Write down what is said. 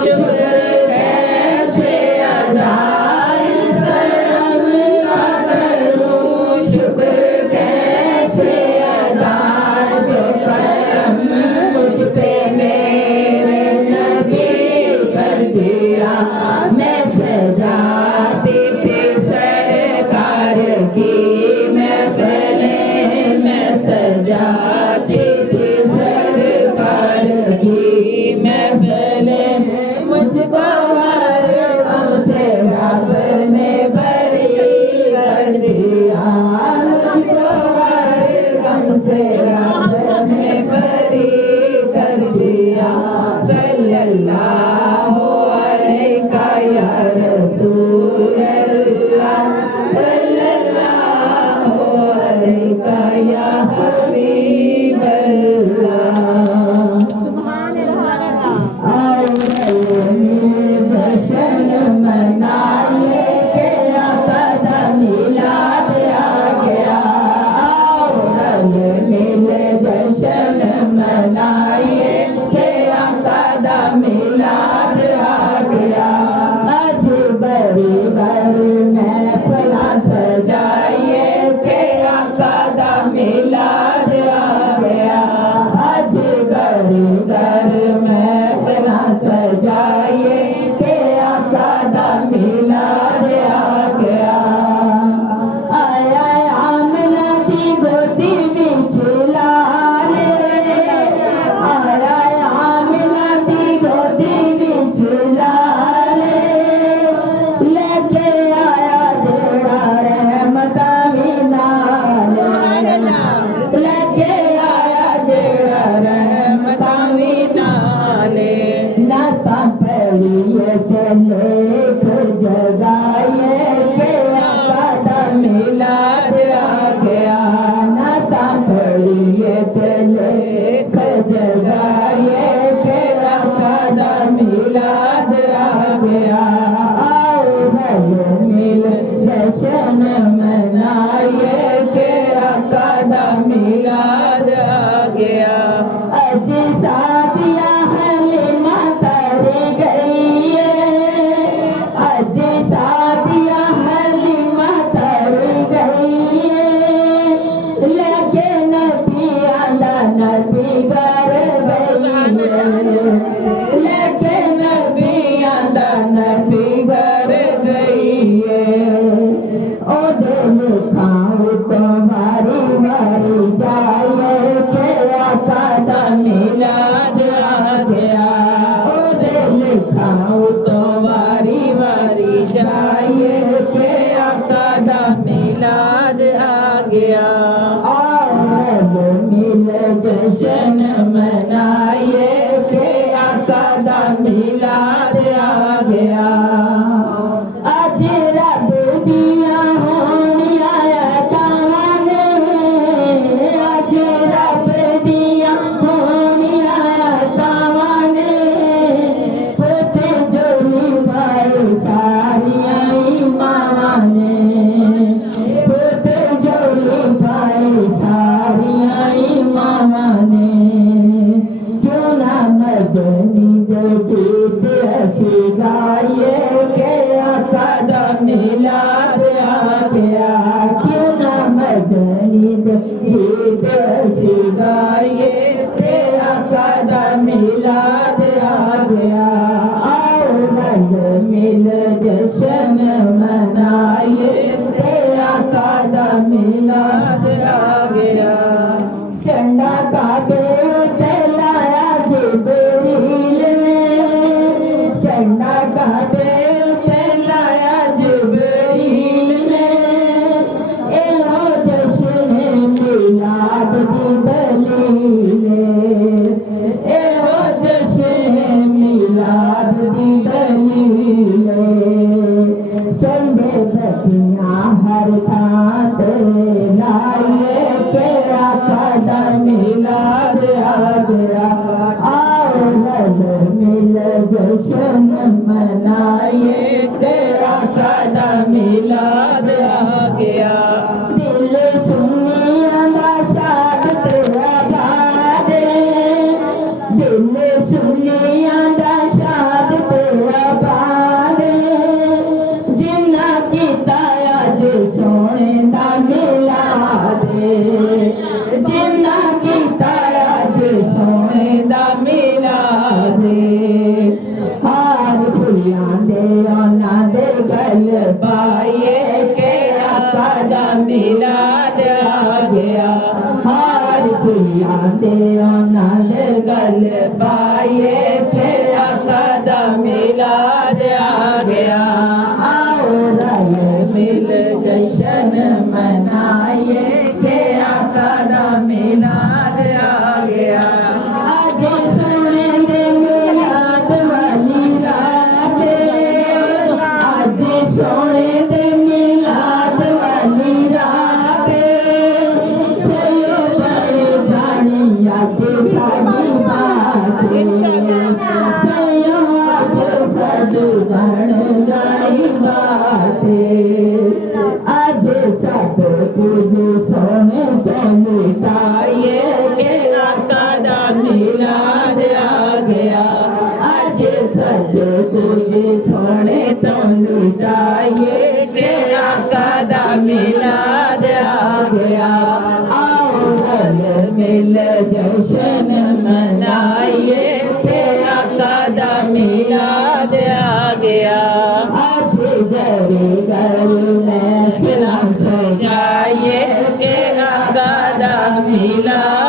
शुक्र कैसे अदा इस करम का करूं, शुक्र कैसे अदा जो करम मुझ पे मेरे नबी कर दिया। मैं सजाती थी सरकार की महफिले, मैं सजाती थी सरकार की महफिले, मुझको हर गम से रब ने बरी कर दिया, मुझको हर गम से रब ने बरी कर दिया। सल्लल्लाहु अलैका या रसूल अल्लाह, सल्लल्लाहु अलैका या हबीब अल्लाह। सुभान अल्लाह। जश्न मनाइए के आका मिलाद आ गया, मिल जश्न मनाइए के आका मिलाद आ गया। आज बड़ी घर में फला सजाइए के आका मिलाद आ गया। आज घर घर में फला सजाइए के आका मिलाद आ गया। आया आमना की गोदी बिच लाले, आया आमना की गोदी बिच लाले, लेके आया जेड़ा रहमता भी नाले, लेके आया जेड़ा रहमता भी नाले। नाता पढ़िए से लेख जगाइए के आका मिलाद आ गया। नाता पढ़िए से लेख जगाइए के आका मिलाद आ गया। आओ भाई मिल जश्न मनाइए के आका मिलाद आ गया। अजी शादियां हलीमा कर गई है, अजी शादियां हलीमा कर गई है, लेके नबी आंदा नबी घर गई है, लेके नबी आंदा नबी घर गई है। ओ दिल खाऊं तुम्हारी मरी जाए के आका मिलाद आ गया। ओ दिल खाऊं तुम्हारी मरी जाए के आका मिलाद आ गया। और मिल जश्न मनाइए के आका मिलाद आ गया। आज रब दिया होनिया ताने, आज रब दिया होनिया ताने, पोते जोनी भाई सारिया मामा ने, पोते जोनी भाई सारिया मामा ने। क्यों ना मदनी गीत हसी गाइए के आका मिलाद आ गया। क्यों ना मदनी गीत हसी गाइए के आका मिलाद आ गया। आओ रंग मिल जश्न मनाइए के आका मिलाद आ गया। झंडा काबे पे लाया जिब्रील ने, झंडा काबे पे लाया जिब्रील ने, एहो जश्न मिलाद दी दलील, एहो जश्न मिलाद दी दलील। झंडे बत्तियां हर थां ते लाइए के आका मिलाद आ गया। आओ रल मिल जश्न मनाइए के आका मिलाद आ गया। दिल सुनिया दा शाद तेरा बादे, दिल सुनिया दा शाद आंदे नाल गल पाइए फिर आका दा मिलाद आ गया आओ रल मिल जशन मनाइए के आका दा मिलाद आ गया आज सोने दे मिलाद वाली रात आज सोने दे मिलाद वाली रात सयो बड़े जानी आज साडी बात सयो आज साडू जानी बात आज सब कुछ सोने तो लुटाइए के आका दा मिलाद आ गया आज सब कुछ सोने तो लुटाइए के आका दा मिलाद आ गया आओ रल मिल जशन मनाइए के आका दा मिलाद आ गया आज घर घर में फिर सजाइए के आका दा मिलाद